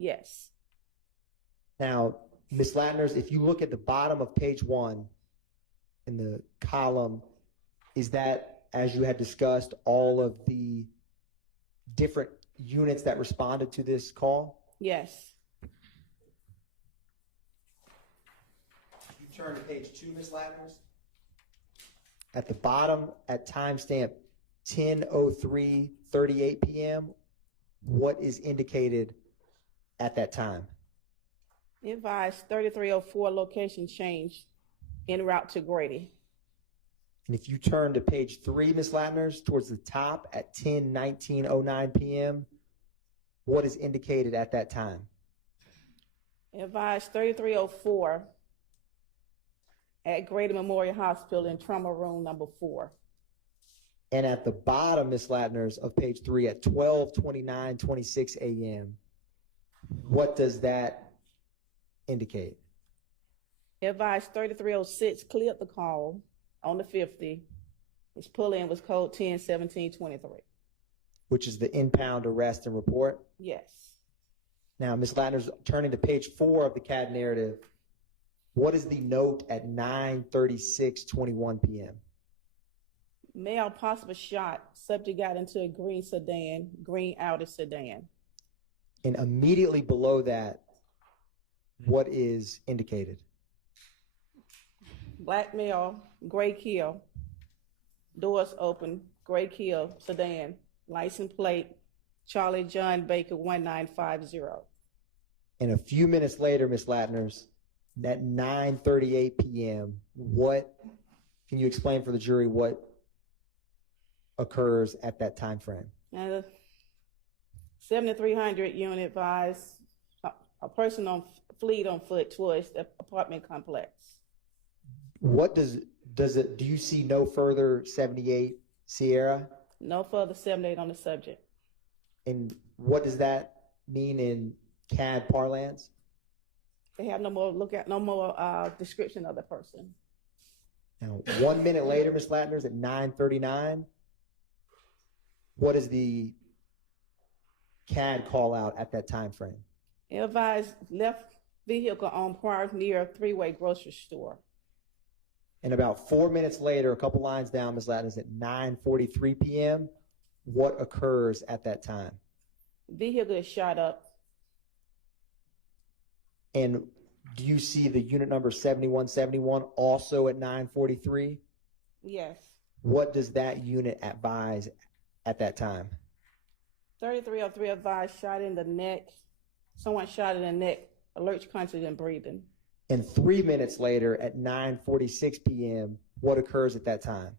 Yes. Now, Ms. Latners, if you look at the bottom of page 1 in the column, is that, as you had discussed, all of the different units that responded to this call? Yes. You turn to page 2, Ms. Latners. At the bottom, at timestamp 10:03:38 p.m., what is indicated at that time? Advised 3304 location change en route to Grady. And if you turn to page 3, Ms. Latners, towards the top at 10:19:09 p.m., what is indicated at that time? Advised 3304 at Grady Memorial Hospital in trauma room number 4. And at the bottom, Ms. Latners, of page 3 at 12:29:26 a.m., what does that indicate? Advised 3306 cleared the call on the 50. His pull-in was code 101723. Which is the impound arrest and report? Yes. Now, Ms. Latners, turning to page 4 of the CAD narrative, what is the note at 9:36:21 p.m.? Male possible shot. Subject got into a green Audi sedan. And immediately below that, what is indicated? Black male, gray Kia, doors open, gray Kia sedan, license plate, Charlie John Baker 1950. And a few minutes later, Ms. Latners, at 9:38 p.m., what can you explain for the jury what occurs at that time frame? And the 7300 unit advised a person fled on foot towards the apartment complex. What do you see no further 78 Sierra? No further 78 on the subject. And what does that mean in CAD parlance? They have no more description of the person. Now, 1 minute later, Ms. Latners, at 9:39, what is the CAD call out at that time frame? Advised left vehicle on Park near three-way grocery store. And about 4 minutes later, a couple lines down, Ms. Latners, at 9:43 p.m., what occurs at that time? Vehicle is shot up. And do you see the unit number 7171 also at 9:43? Yes. What does that unit advise at that time? 3303 advised shot in the neck. Someone shot in the neck, alert, conscious, and breathing. And 3 minutes later at 9:46 p.m., what occurs at that time?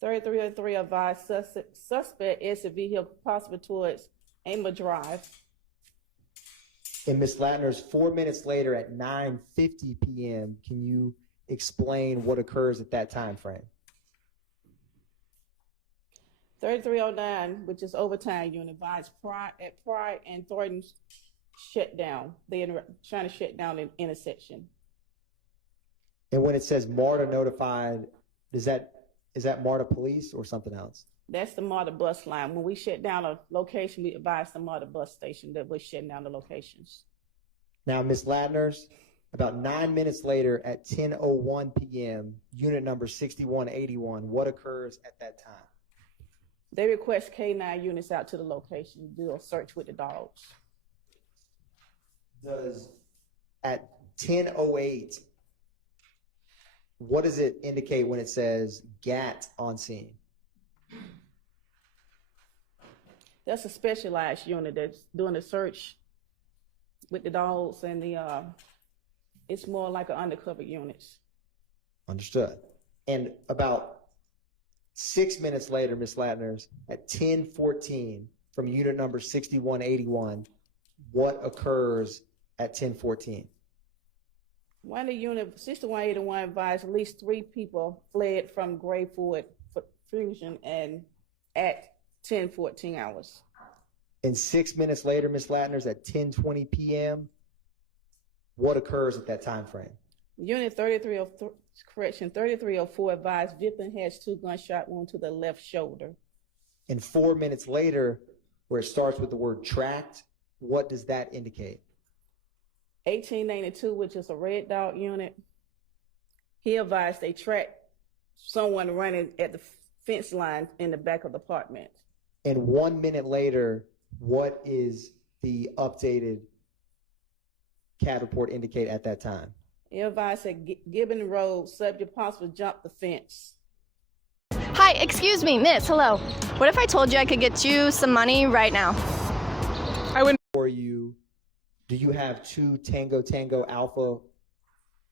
3303 advised suspect is a vehicle possible towards Amer Drive. And Ms. Latners, 4 minutes later at 9:50 p.m., can you explain what occurs at that time frame? 3309, which is overtime unit, advised Pride and Thornton shut down. They're trying to shut down an intersection. And when it says MARTA notified, is that MARTA police or something else? That's the MARTA bus line. When we shut down a location, we advise the MARTA bus station that we're shutting down the locations. Now, Ms. Latners, about 9 minutes later at 10:01 p.m., unit number 6181, what occurs at that time? They request K9 units out to the location to do a search with the dogs. At 10:08, what does it indicate when it says GAT on scene? That's a specialized unit that's doing a search with the dogs, and it's more like an undercover unit. Understood. And about 6 minutes later, Ms. Latners, at 10:14, from unit number 6181, what occurs at 10:14? One of the unit 6181 advised at least 3 people fled from Grayford Fusion and at 10:14 hours. And 6 minutes later, Ms. Latners, at 10:20 p.m., what occurs at that time frame? Unit 3304 advised victim has 2 gunshot wounds to the left shoulder. And 4 minutes later, where it starts with the word tracked, what does that indicate? 1892, which is a red dot unit, he advised they tracked someone running at the fence line in the back of the apartment. And 1 minute later, what is the updated CAD report indicate at that time? He advised that Gibbon Road, subject possible jump the fence. Hi, excuse me, miss, hello. What if I told you I could get you some money right now? For you, do you have 2 Tango Tango Alpha,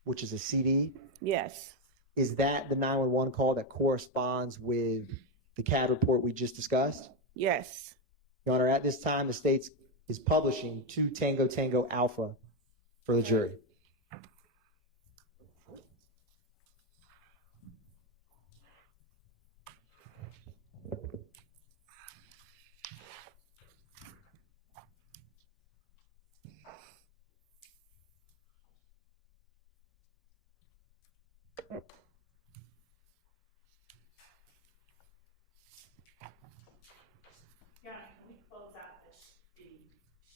which is a CD? Yes. Is that the 911 call that corresponds with the CAD report we just discussed? Yes. Your Honor, at this time, the state is publishing 2 Tango Tango Alpha for the jury. Yeah, can we close out the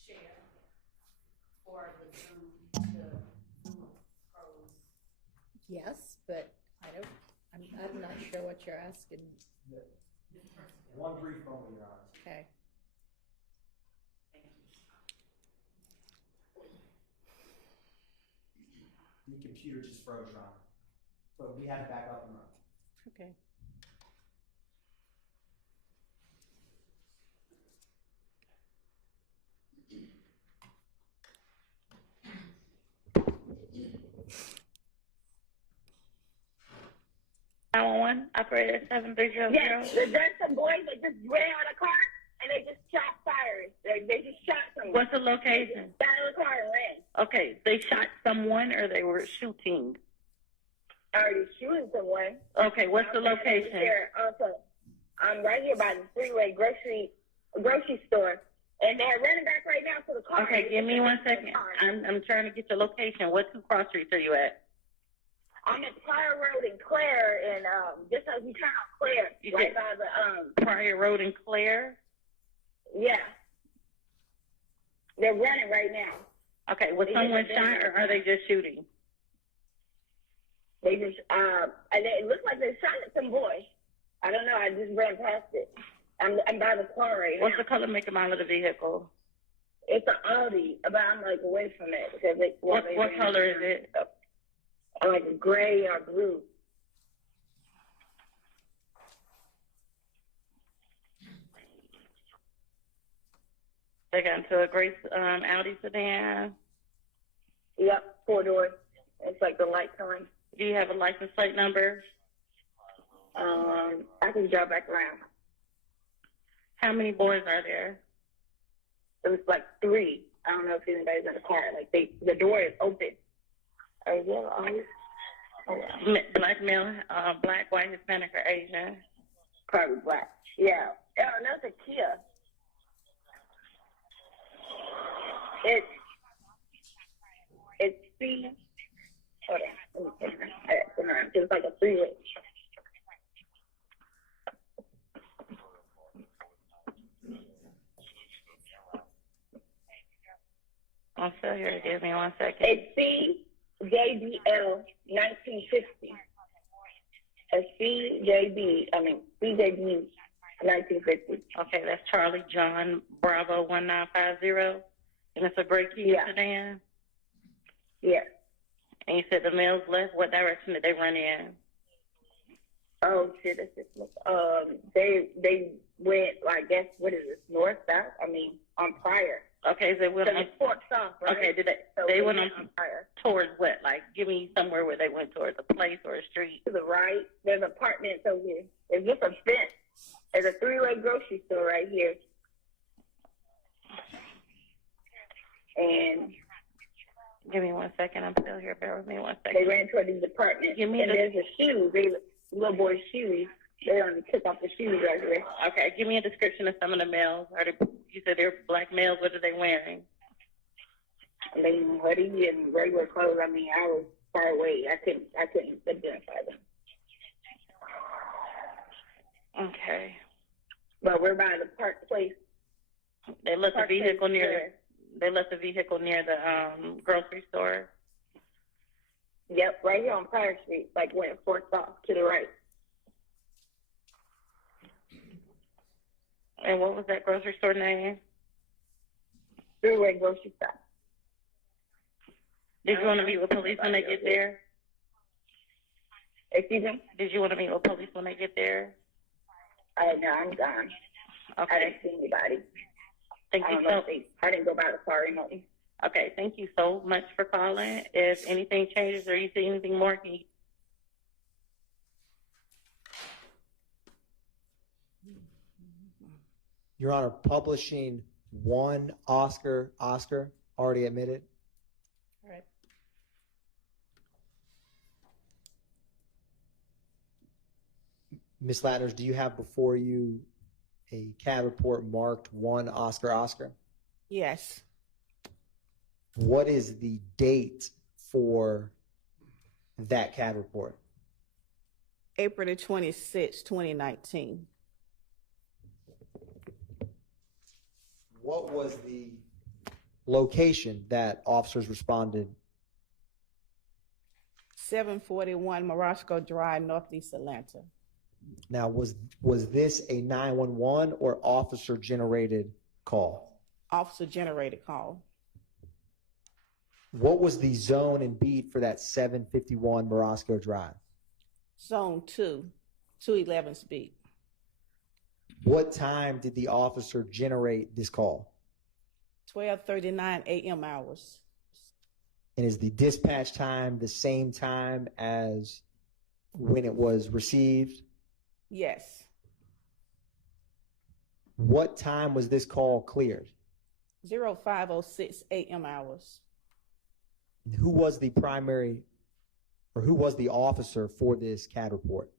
share for the Zoom pros? Yes, but I'm not sure what you're asking. One brief moment, Your Honor. Okay. The computer just froze, Your Honor. So we had to back up and run. Okay. Operator 7300. Yes, there's some boys that just ran out of the car and they just shot fires. They just shot someone. What's the location? Got out of the car and ran. Okay, they shot someone or they were shooting? Already shooting someone. Okay, what's the location? Here, also, I'm right here by the freeway grocery store, and they're running back right now to the car. Okay, give me 1 second. I'm trying to get your location. What 2 cross streets are you at? I'm at Pryor Road in Clare, and just as we turn on Clare, right by the Pryor Road in Clare? Yeah. They're running right now. Okay, was someone shot or are they just shooting? They just it looks like they shot at some boy. I don't know. I just ran past it. I'm by the car right now. What's the color, make, and model of the vehicle? It's an Audi, but I'm like away from it because What color is it? Like a gray or blue. They got into a gray Audi sedan. Yep, 4 doors. It's like the light coming. Do you have a license plate number? I can drive back around. How many boys are there? It was like 3. I don't know if anybody's in the car. Like the door is open. Are you on? Black male, black, white, Hispanic, or Asian? Probably black. Yeah. Oh, no, it's a Kia. It's C. Hold on. Let me turn around. It's like a 3-way. I'm still here. Give me 1 second. It's CJBL 1950. CJB 1950. Okay, that's Charlie John Bravo 1950. And it's a gray Kia sedan? Yeah. And you said the males left. What direction did they run in? Oh, shit. They went, I guess, what is this, north, south? On Pryor. Okay, they went on. Fort South, right? Okay, they went on Pryor. towards what? Like, give me somewhere where they went towards a place or a street. To the right, there's apartments over here. There's just a fence. There's a 3-way grocery store right here. And give me 1 second. I'm still here. Bear with me 1 they second. ran toward these apartments. Give me and there's a shoe. Little boy's shoes. They only took off the shoes right there. Okay, give me a description of some of the males. You said they're black males. What are they wearing? They hoodie and regular clothes. I was far away. I couldn't identify them. Okay. But we're by the park place. They left the vehicle near they left the vehicle near the grocery store. Yep, right here on Pryor Street, like when it forks off to the right. And what was that grocery store name? Thruway grocery store. Did you want to meet with police when they get there? Excuse me? Did you want to meet with police when they get there? No, I'm gone. I Okay. didn't see anybody. Thank I you don't know so. if I didn't go by the car remotely. Okay. Thank you so much for calling. If anything changes or you see anything more, can you? Your Honor, publishing one Oscar already admitted. All right. Ms. Latners, do you have before you a CAD report marked one Oscar? Yes. What is the date for that CAD report? April the 26th, 2019. What was the location that officers responded? 741 Morosco Drive, Northeast Atlanta. Now, was this a 911 or officer generated call? Officer generated call. What was the zone and beat for that 751 Morosco Drive? Zone 2, 211 speed. What time did the officer generate this call? 12:39 a.m. hours. And is the dispatch time the same time as when it was received? Yes. What time was this call cleared? 05:06 a.m. hours. And who was the primary or who was the officer for this CAD report?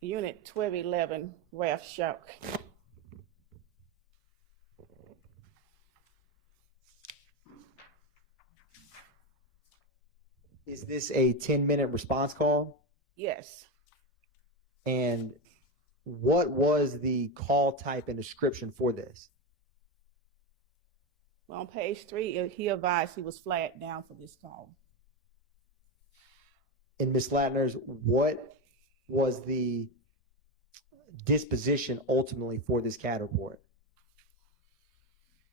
Unit 1211, Ralph Shark. Is this a 10-minute response call? Yes. And what was the call type and description for this? On page 3, he advised he was flagged down for this call. And Ms. Latners, what was the disposition ultimately for this CAD report?